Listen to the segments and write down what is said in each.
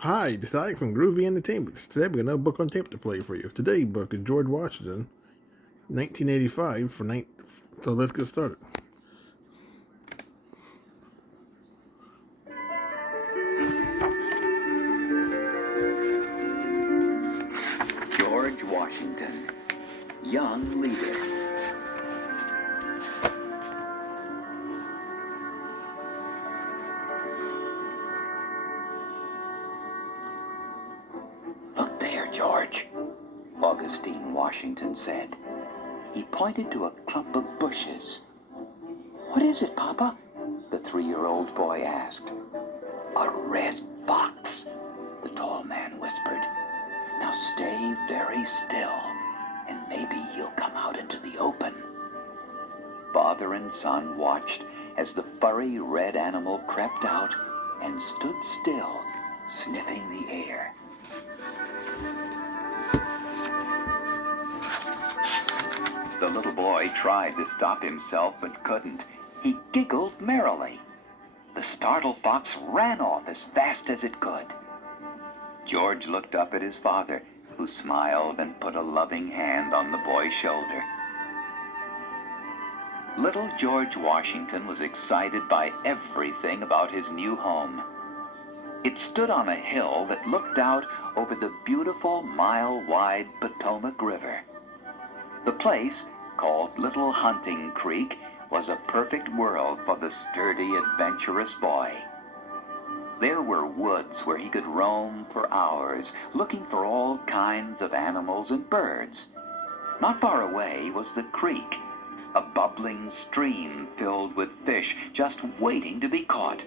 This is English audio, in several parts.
Hi, this is Ike from Groovy Entertainment. Today we got another book on tape to play for you. Today's book is George Washington, 1985 for night. So let's get started. George Washington, young leader. Look there, George, Augustine Washington said. He pointed to a clump of bushes. What is it, Papa? The 3-year-old boy asked. A red fox, the tall man whispered. Now stay very still, and maybe he'll come out into the open. Father and son watched as the furry red animal crept out and stood still, sniffing the air. The little boy tried to stop himself but couldn't. He giggled merrily. The startled fox ran off as fast as it could. George looked up at his father, who smiled and put a loving hand on the boy's shoulder. Little George Washington was excited by everything about his new home. It stood on a hill that looked out over the beautiful mile-wide Potomac River. The place, called Little Hunting Creek, was a perfect world for the sturdy, adventurous boy. There were woods where he could roam for hours, looking for all kinds of animals and birds. Not far away was the creek, a bubbling stream filled with fish just waiting to be caught.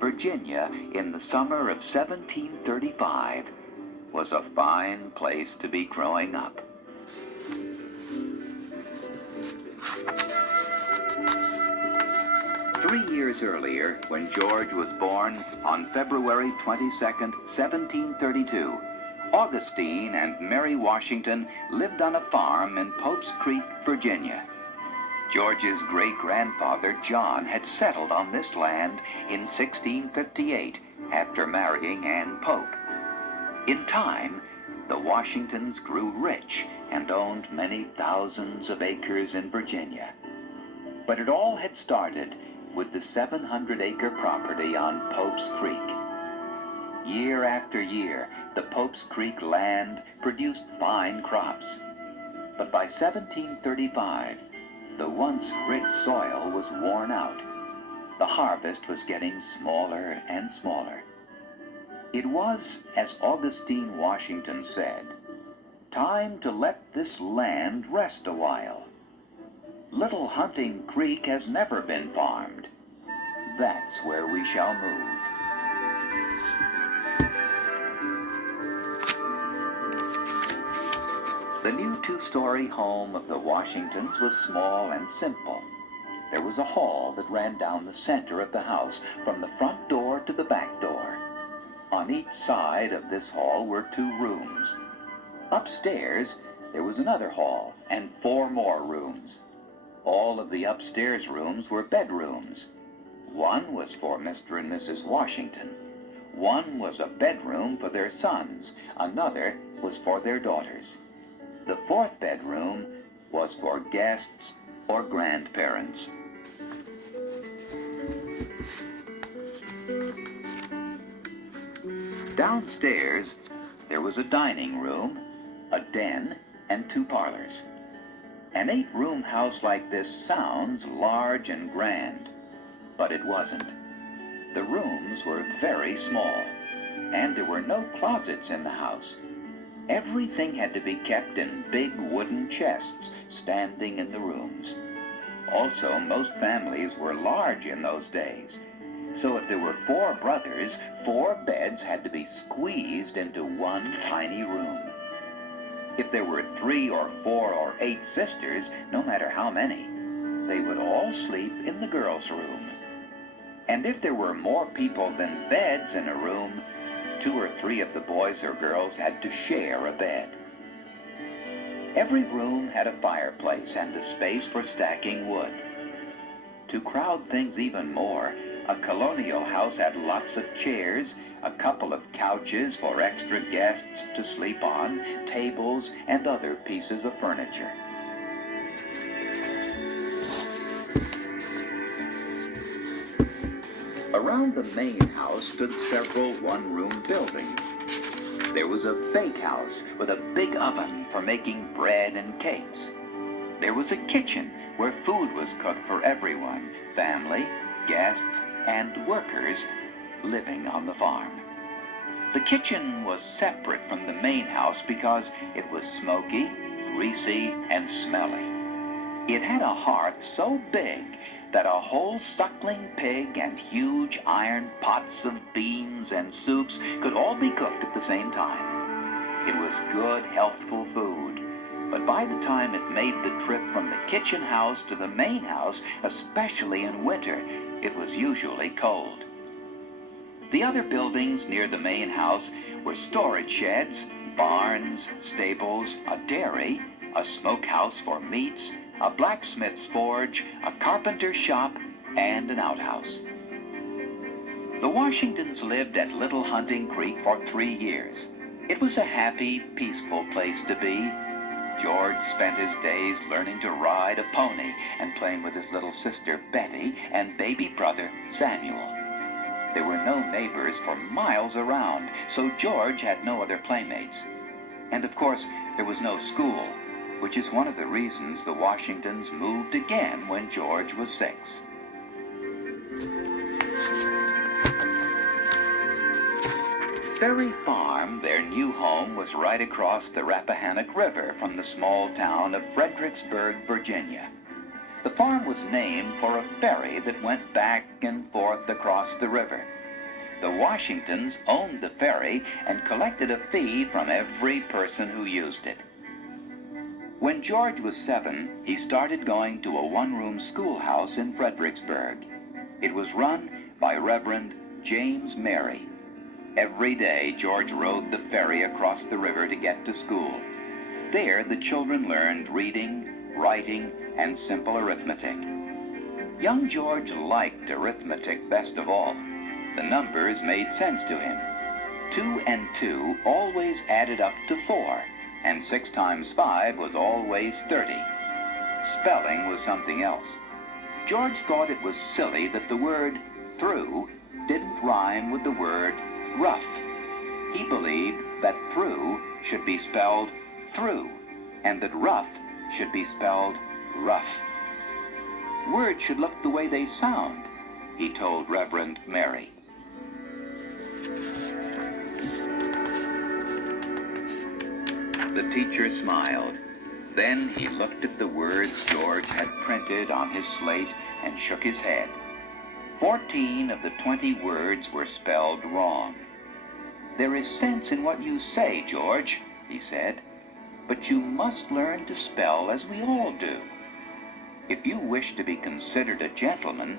Virginia, in the summer of 1735, was a fine place to be growing up. 3 years earlier, when George was born on February 22nd, 1732, Augustine and Mary Washington lived on a farm in Pope's Creek, Virginia. George's great-grandfather, John, had settled on this land in 1658 after marrying Anne Pope. In time, the Washingtons grew rich and owned many thousands of acres in Virginia. But it all had started with the 700-acre property on Pope's Creek. Year after year, the Pope's Creek land produced fine crops. But by 1735, the once rich soil was worn out. The harvest was getting smaller and smaller. It was, as Augustine Washington said, time to let this land rest a while. Little Hunting Creek has never been farmed. That's where we shall move. The new 2-story home of the Washingtons was small and simple. There was a hall that ran down the center of the house, from the front door to the back door. On each side of this hall were 2 rooms. Upstairs, there was another hall and 4 more rooms. All of the upstairs rooms were bedrooms. One was for Mr. and Mrs. Washington. One was a bedroom for their sons. Another was for their daughters. The 4th bedroom was for guests or grandparents. Downstairs, there was a dining room, a den, and 2 parlors. An 8-room house like this sounds large and grand, but it wasn't. The rooms were very small, and there were no closets in the house. Everything had to be kept in big wooden chests standing in the rooms. Also, most families were large in those days, so if there were 4 brothers, 4 beds had to be squeezed into one tiny room. If there were 3 or 4 or 8 sisters, no matter how many, they would all sleep in the girls' room. And if there were more people than beds in a room, 2 or 3 of the boys or girls had to share a bed. Every room had a fireplace and a space for stacking wood. To crowd things even more, A colonial house had lots of chairs, a couple of couches for extra guests to sleep on, tables, and other pieces of furniture. Around the main house stood several one-room buildings. There was a bakehouse with a big oven for making bread and cakes. There was a kitchen where food was cooked for everyone, family, guests, and workers living on the farm. The kitchen was separate from the main house because it was smoky, greasy, and smelly. It had a hearth so big that a whole suckling pig and huge iron pots of beans and soups could all be cooked at the same time. It was good, healthful food. But by the time it made the trip from the kitchen house to the main house, especially in winter, it was usually cold. The other buildings near the main house were storage sheds, barns, stables, a dairy, a smokehouse for meats, a blacksmith's forge, a carpenter's shop, and an outhouse. The Washingtons lived at Little Hunting Creek for 3 years. It was a happy, peaceful place to be. George spent his days learning to ride a pony and playing with his little sister Betty and baby brother Samuel. There were no neighbors for miles around, so George had no other playmates. And of course, there was no school, which is one of the reasons the Washingtons moved again when George was 6. Ferry Farm, their new home, was right across the Rappahannock River from the small town of Fredericksburg, Virginia. The farm was named for a ferry that went back and forth across the river. The Washingtons owned the ferry and collected a fee from every person who used it. When George was 7, he started going to a one-room schoolhouse in Fredericksburg. It was run by Reverend James Mary. Every day, George rode the ferry across the river to get to school. There, the children learned reading, writing, and simple arithmetic. Young George liked arithmetic best of all. The numbers made sense to him. 2 and 2 always added up to 4, and 6 times 5 was always 30. Spelling was something else. George thought it was silly that the word through didn't rhyme with the word rough. He believed that through should be spelled through, and that rough should be spelled rough. Words should look the way they sound, he told Reverend Mary. The teacher smiled. Then he looked at the words George had printed on his slate and shook his head. 14 of the 20 words were spelled wrong. "There is sense in what you say, George," he said, "but you must learn to spell as we all do. If you wish to be considered a gentleman,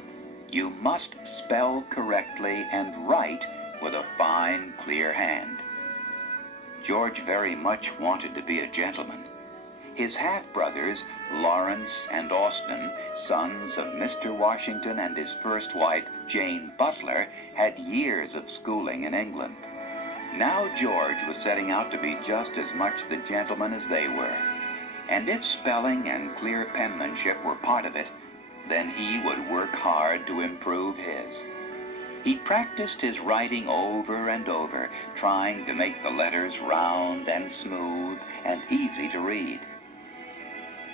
you must spell correctly and write with a fine, clear hand." George very much wanted to be a gentleman. His half-brothers, Lawrence and Austin, sons of Mr. Washington and his first wife, Jane Butler, had years of schooling in England. Now George was setting out to be just as much the gentleman as they were. And if spelling and clear penmanship were part of it, then he would work hard to improve his. He practiced his writing over and over, trying to make the letters round and smooth and easy to read.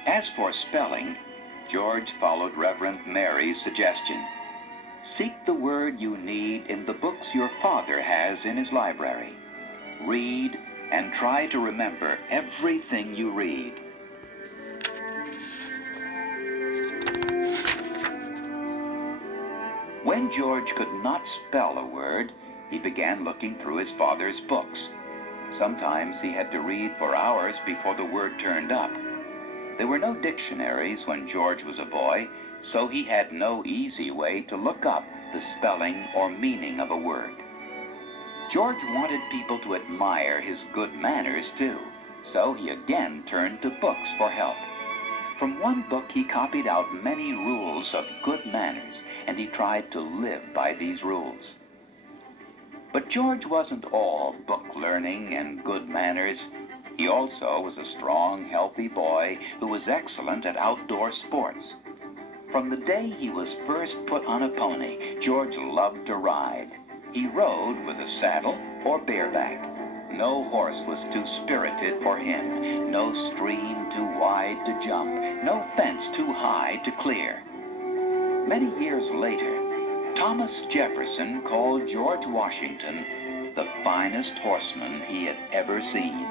As for spelling, George followed Reverend Mary's suggestion. Seek the word you need in the books your father has in his library. Read and try to remember everything you read. When George could not spell a word, he began looking through his father's books. Sometimes he had to read for hours before the word turned up. There were no dictionaries when George was a boy, so he had no easy way to look up the spelling or meaning of a word. George wanted people to admire his good manners, too, so he again turned to books for help. From one book he copied out many rules of good manners, and he tried to live by these rules. But George wasn't all book learning and good manners. He also was a strong, healthy boy who was excellent at outdoor sports. From the day he was first put on a pony, George loved to ride. He rode with a saddle or bareback. No horse was too spirited for him, no stream too wide to jump, no fence too high to clear. Many years later, Thomas Jefferson called George Washington the finest horseman he had ever seen.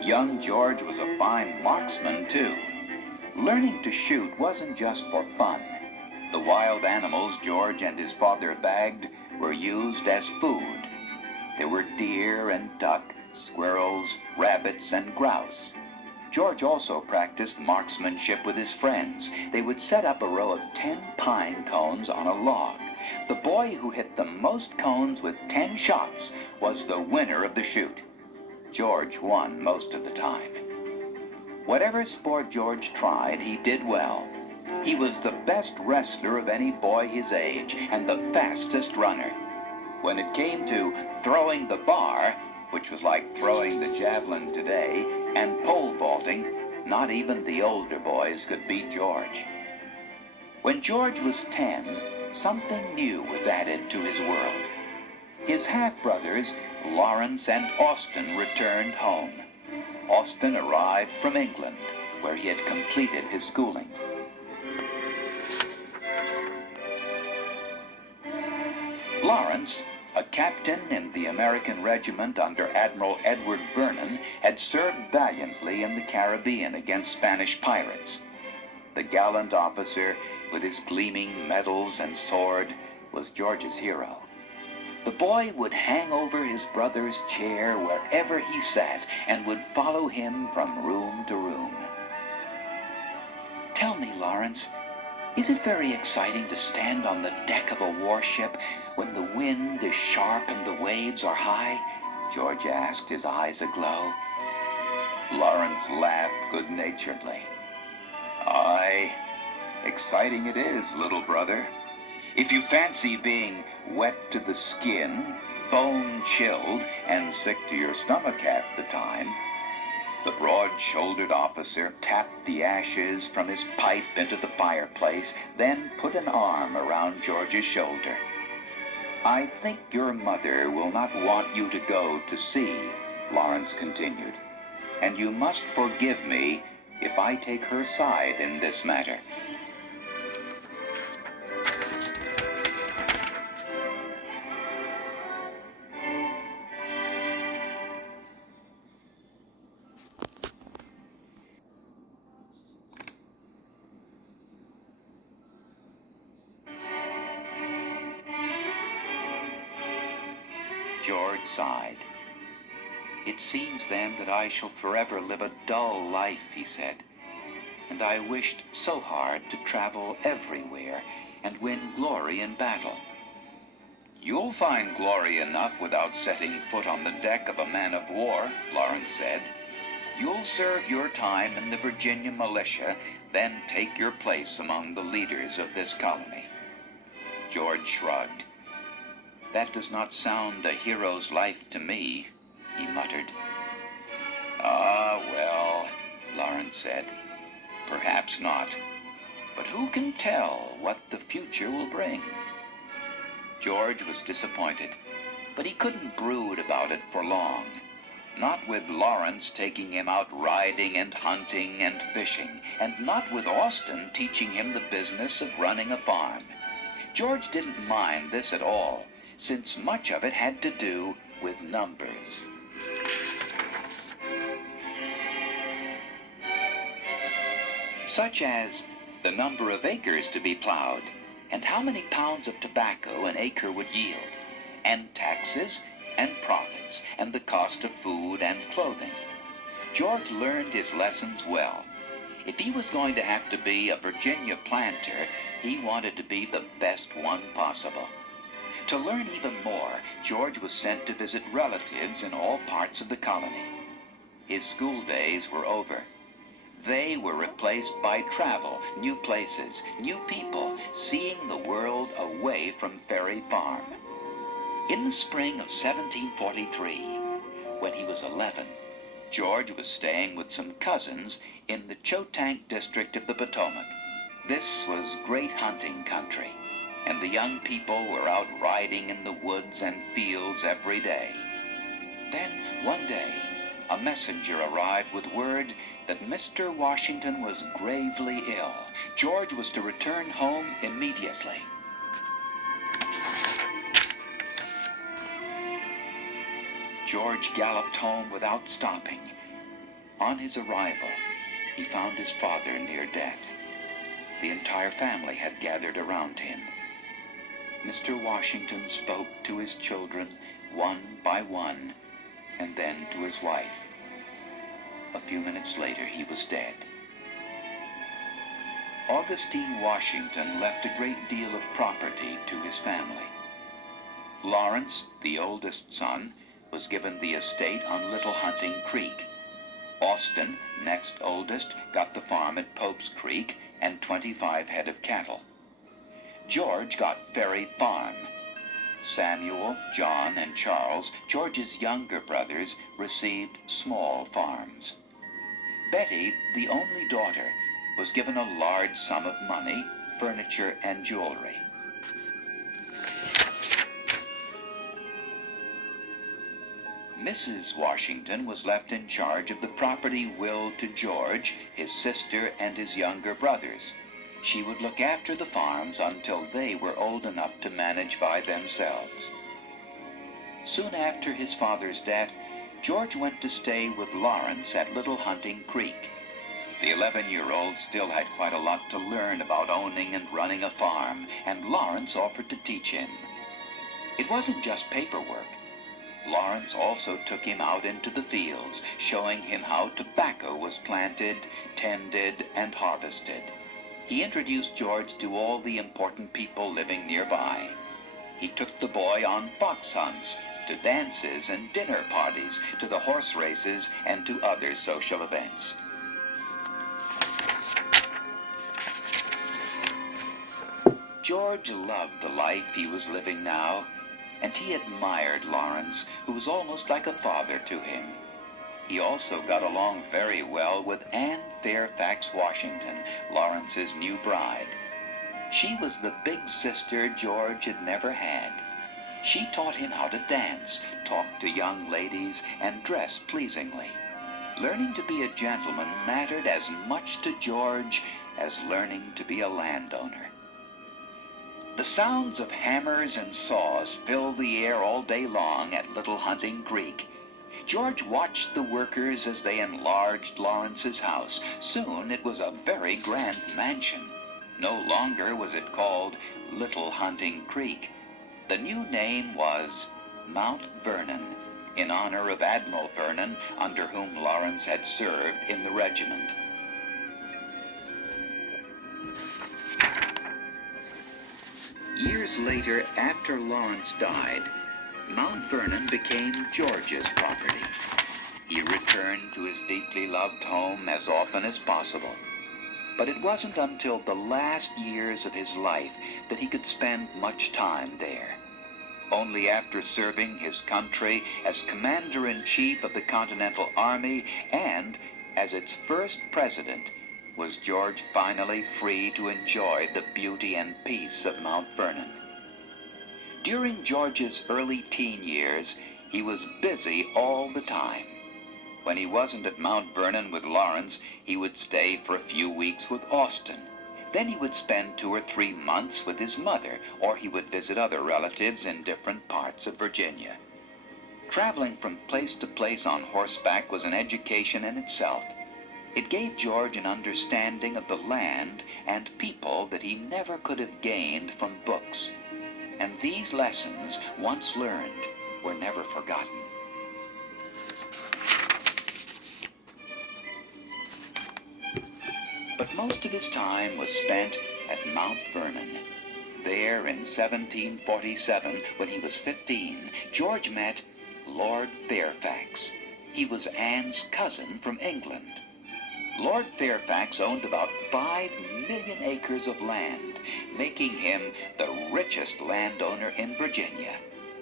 Young George was a fine marksman, too. Learning to shoot wasn't just for fun. The wild animals George and his father bagged were used as food. There were deer and duck, squirrels, rabbits, and grouse. George also practiced marksmanship with his friends. They would set up a row of 10 pine cones on a log. The boy who hit the most cones with 10 shots was the winner of the shoot. George won most of the time. Whatever sport George tried, he did well. He was the best wrestler of any boy his age and the fastest runner. When it came to throwing the bar, which was like throwing the javelin today, and pole vaulting, not even the older boys could beat George. When George was 10, something new was added to his world. His half-brothers, Lawrence and Austin, returned home. Austin arrived from England, where he had completed his schooling. Lawrence, a captain in the American regiment under Admiral Edward Vernon, had served valiantly in the Caribbean against Spanish pirates. The gallant officer, with his gleaming medals and sword, was George's hero. The boy would hang over his brother's chair wherever he sat and would follow him from room to room. "Tell me, Lawrence, is it very exciting to stand on the deck of a warship when the wind is sharp and the waves are high?" George asked, his eyes aglow. Lawrence laughed good-naturedly. "Aye, exciting it is, little brother. If you fancy being wet to the skin, bone-chilled, and sick to your stomach half the time." The broad-shouldered officer tapped the ashes from his pipe into the fireplace, then put an arm around George's shoulder. "I think your mother will not want you to go to sea," Lawrence continued, "and you must forgive me if I take her side in this matter." George sighed. "It seems then that I shall forever live a dull life," he said, "and I wished so hard to travel everywhere and win glory in battle." "You'll find glory enough without setting foot on the deck of a man of war," Lawrence said. "You'll serve your time in the Virginia militia, then take your place among the leaders of this colony." George shrugged. "That does not sound a hero's life to me," he muttered. "Ah, well," Lawrence said, "perhaps not. But who can tell what the future will bring?" George was disappointed, but he couldn't brood about it for long. Not with Lawrence taking him out riding and hunting and fishing, and not with Austin teaching him the business of running a farm. George didn't mind this at all, since much of it had to do with numbers. Such as the number of acres to be plowed, and how many pounds of tobacco an acre would yield, and taxes and profits, and the cost of food and clothing. George learned his lessons well. If he was going to have to be a Virginia planter, he wanted to be the best one possible. To learn even more, George was sent to visit relatives in all parts of the colony. His school days were over. They were replaced by travel, new places, new people, seeing the world away from Ferry Farm. In the spring of 1743, when he was 11, George was staying with some cousins in the Chotank district of the Potomac. This was great hunting country, and the young people were out riding in the woods and fields every day. Then, one day, a messenger arrived with word that Mr. Washington was gravely ill. George was to return home immediately. George galloped home without stopping. On his arrival, he found his father near death. The entire family had gathered around him. Mr. Washington spoke to his children one by one, and then to his wife. A few minutes later, he was dead. Augustine Washington left a great deal of property to his family. Lawrence, the oldest son, was given the estate on Little Hunting Creek. Austin, next oldest, got the farm at Pope's Creek and 25 head of cattle. George got Ferry Farm. Samuel, John, and Charles, George's younger brothers, received small farms. Betty, the only daughter, was given a large sum of money, furniture, and jewelry. Mrs. Washington was left in charge of the property willed to George, his sister, and his younger brothers. She would look after the farms until they were old enough to manage by themselves. Soon after his father's death, George went to stay with Lawrence at Little Hunting Creek. The 11-year-old still had quite a lot to learn about owning and running a farm, and Lawrence offered to teach him. It wasn't just paperwork. Lawrence also took him out into the fields, showing him how tobacco was planted, tended, and harvested. He introduced George to all the important people living nearby. He took the boy on fox hunts, to dances and dinner parties, to the horse races, and to other social events. George loved the life he was living now, and he admired Lawrence, who was almost like a father to him. He also got along very well with Anne Fairfax Washington, Lawrence's new bride. She was the big sister George had never had. She taught him how to dance, talk to young ladies, and dress pleasingly. Learning to be a gentleman mattered as much to George as learning to be a landowner. The sounds of hammers and saws filled the air all day long at Little Hunting Creek. George watched the workers as they enlarged Lawrence's house. Soon it was a very grand mansion. No longer was it called Little Hunting Creek. The new name was Mount Vernon, in honor of Admiral Vernon, under whom Lawrence had served in the regiment. Years later, after Lawrence died, Mount Vernon became George's property. He returned to his deeply loved home as often as possible. But it wasn't until the last years of his life that he could spend much time there. Only after serving his country as Commander-in-Chief of the Continental Army and as its first president was George finally free to enjoy the beauty and peace of Mount Vernon. During George's early teen years, he was busy all the time. When he wasn't at Mount Vernon with Lawrence, he would stay for a few weeks with Austin. Then he would spend 2 or 3 months with his mother, or he would visit other relatives in different parts of Virginia. Traveling from place to place on horseback was an education in itself. It gave George an understanding of the land and people that he never could have gained from books. And these lessons, once learned, were never forgotten. But most of his time was spent at Mount Vernon. There in 1747, when he was 15, George met Lord Fairfax. He was Anne's cousin from England. Lord Fairfax owned about 5 million acres of land, making him the richest landowner in Virginia.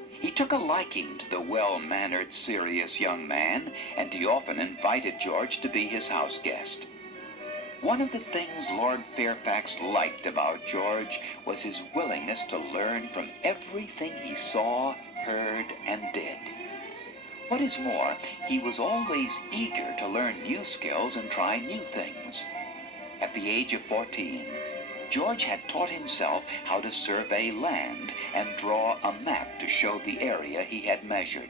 He took a liking to the well-mannered, serious young man, and he often invited George to be his house guest. One of the things Lord Fairfax liked about George was his willingness to learn from everything he saw, heard, and did. What is more, he was always eager to learn new skills and try new things. At the age of 14, George had taught himself how to survey land and draw a map to show the area he had measured.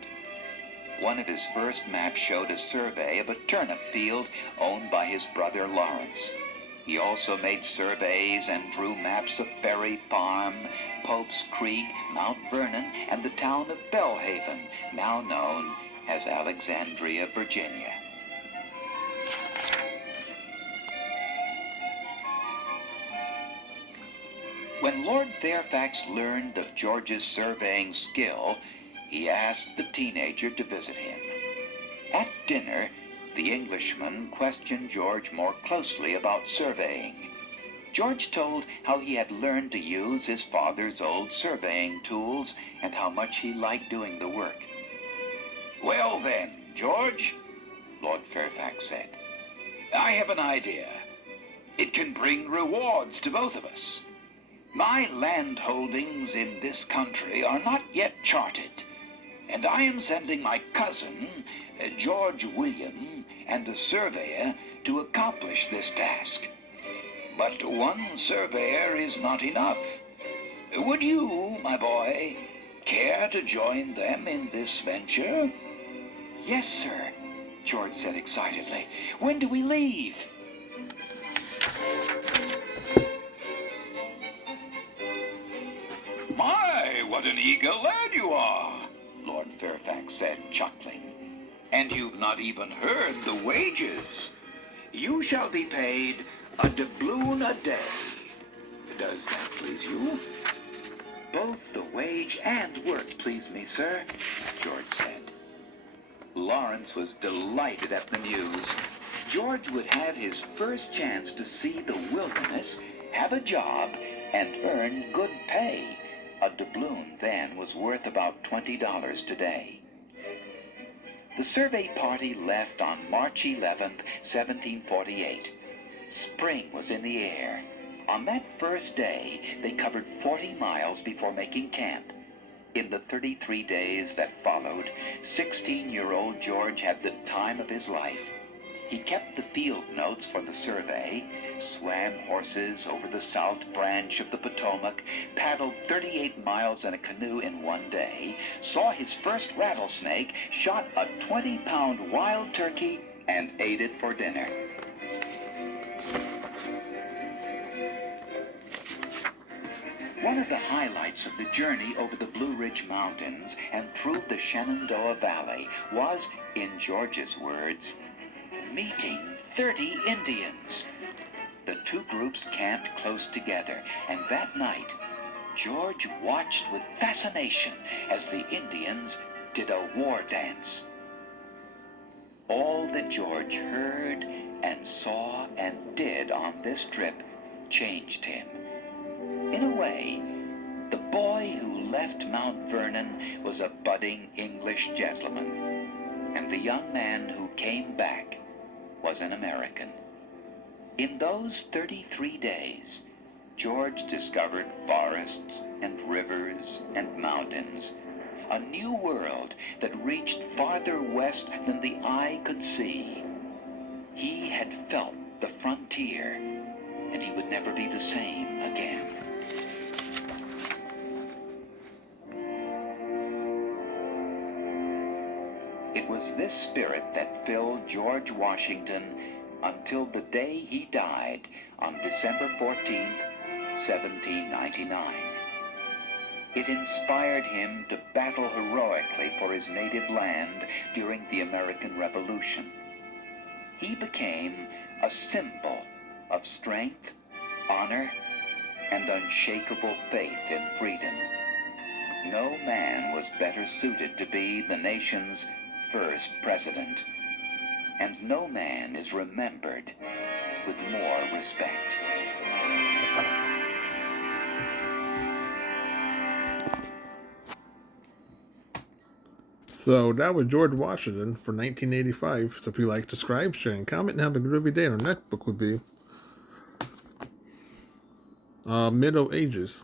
One of his first maps showed a survey of a turnip field owned by his brother Lawrence. He also made surveys and drew maps of Ferry Farm, Pope's Creek, Mount Vernon, and the town of Belhaven, now known as Alexandria, Virginia. When Lord Fairfax learned of George's surveying skill, he asked the teenager to visit him. At dinner, the Englishman questioned George more closely about surveying. George told how he had learned to use his father's old surveying tools and how much he liked doing the work. "Well then, George," Lord Fairfax said, "I have an idea. It can bring rewards to both of us. My land holdings in this country are not yet charted, and I am sending my cousin, George William, and a surveyor to accomplish this task. But one surveyor is not enough. Would you, my boy, care to join them in this venture?" "Yes, sir," George said excitedly. "When do we leave?" "My, what an eager lad you are," Lord Fairfax said, chuckling. "And you've not even heard the wages. You shall be paid a doubloon a day. Does that please you?" "Both the wage and work please me, sir," George said. Lawrence was delighted at the news. George would have his first chance to see the wilderness, have a job, and earn good pay. A doubloon then was worth about $20 today. The survey party left on March 11th, 1748. Spring was in the air. On that first day, they covered 40 miles before making camp. In the 33 days that followed, 16-year-old George had the time of his life. He kept the field notes for the survey, swam horses over the South Branch of the Potomac, paddled 38 miles in a canoe in one day, saw his first rattlesnake, shot a 20-pound wild turkey, and ate it for dinner. One of the highlights of the journey over the Blue Ridge Mountains and through the Shenandoah Valley was, in George's words, meeting 30 Indians. The two groups camped close together, and that night, George watched with fascination as the Indians did a war dance. All that George heard and saw and did on this trip changed him. In a way, the boy who left Mount Vernon was a budding English gentleman, and the young man who came back was an American. In those 33 days, George discovered forests and rivers and mountains, a new world that reached farther west than the eye could see. He had felt the frontier, and he would never be the same again. It was this spirit that filled George Washington until the day he died on December 14th, 1799. It inspired him to battle heroically for his native land during the American Revolution. He became a symbol of strength, honor, and unshakable faith in freedom. No man was better suited to be the nation's first president, and no man is remembered with more respect. So that was George Washington for 1985. So if you like, subscribe, share, and comment, and have a groovy day. Our next book would be Middle Ages.